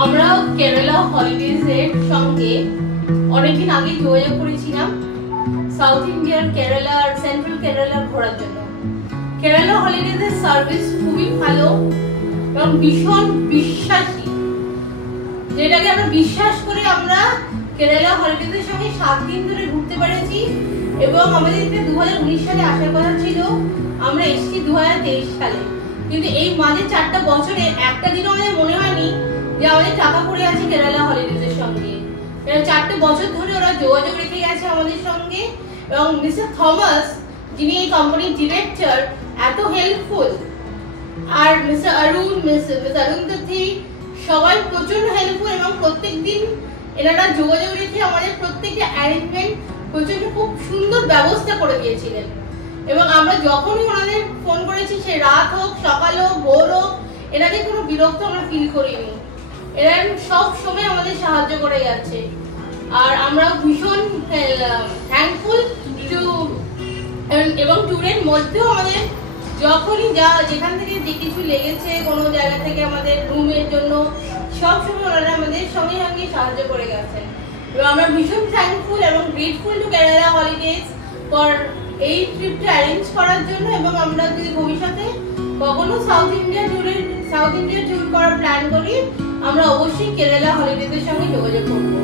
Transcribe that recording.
আমরা কেরালা হলিডেজ এর সঙ্গে অনেকদিন আগে যোগাযোগ করেছিলাম সাউথ ইন্ডিয়ার কেরালা আর সেন্ট্রাল কেরালা ঘোরার জন্য। কেরালা হলিডেজ এর সার্ভিস খুবই ভালো এবং ভীষণ বিশ্বাসী, যেটাকে আমরা বিশ্বাস করে আমরা কেরালা হলিডেজ এর সঙ্গে 7 দিন ধরে ঘুরতে পেরেছি। এবং আমাদের 2019 সালে আসার কথা ছিল, আমরা এসেছি 2023 সালে, কিন্তু এই মাঝে 4টা বছরে একটা দিনও আমাদের মনে হয়নি যে আমাদের টাকা পড়ে আছে কেরালা হলিডেজ এর সঙ্গে। 4টে বছর ধরে ওরা যোগাযোগ রেখে গেছে আমাদের সঙ্গে। এবং মিস্টার থমাস, যিনি এই কোম্পানির ডিরেক্টর, এত হেল্পফুল। আর মিস্টার মিস অরুন্ধতী, সবাই প্রচন্ড হেল্পফুল এবং প্রত্যেকদিন এনারা যোগাযোগ রেখে আমাদের প্রত্যেকটা অ্যারেঞ্জমেন্ট প্রচন্ড খুব সুন্দর ব্যবস্থা করে দিয়েছিলেন। এবং আমরা যখনই ওনাদের ফোন করেছি, সে রাত হোক, সকাল হোক, ভোর হোক, এনাদের কোনো বিরক্ত আমরা ফিল করিনি। এরা সব সময় আমাদের সাহায্য করে যাচ্ছে। আর আমরা ভীষণ থ্যাঙ্কফুল এবং ট্যুরের মধ্যেও আমাদের যখনই যেখান থেকে যে কিছু লেগেছে, কোনো জায়গা থেকে আমাদের রুমের জন্য, সব সময় ওনারা আমাদের সঙ্গে সঙ্গে সাহায্য করে গেছেন। এবং আমরা ভীষণ থ্যাঙ্কফুল এবং grateful to Kerala holidays for এই ট্রিপটা অ্যারেঞ্জ করার জন্য। এবং আমরা যদি ভবিষ্যতে কখনো সাউথ ইন্ডিয়া ট্যুর করার প্ল্যান করি, আমরা অবশ্যই কেরালা হলিডেজের সঙ্গে যোগাযোগ করবো।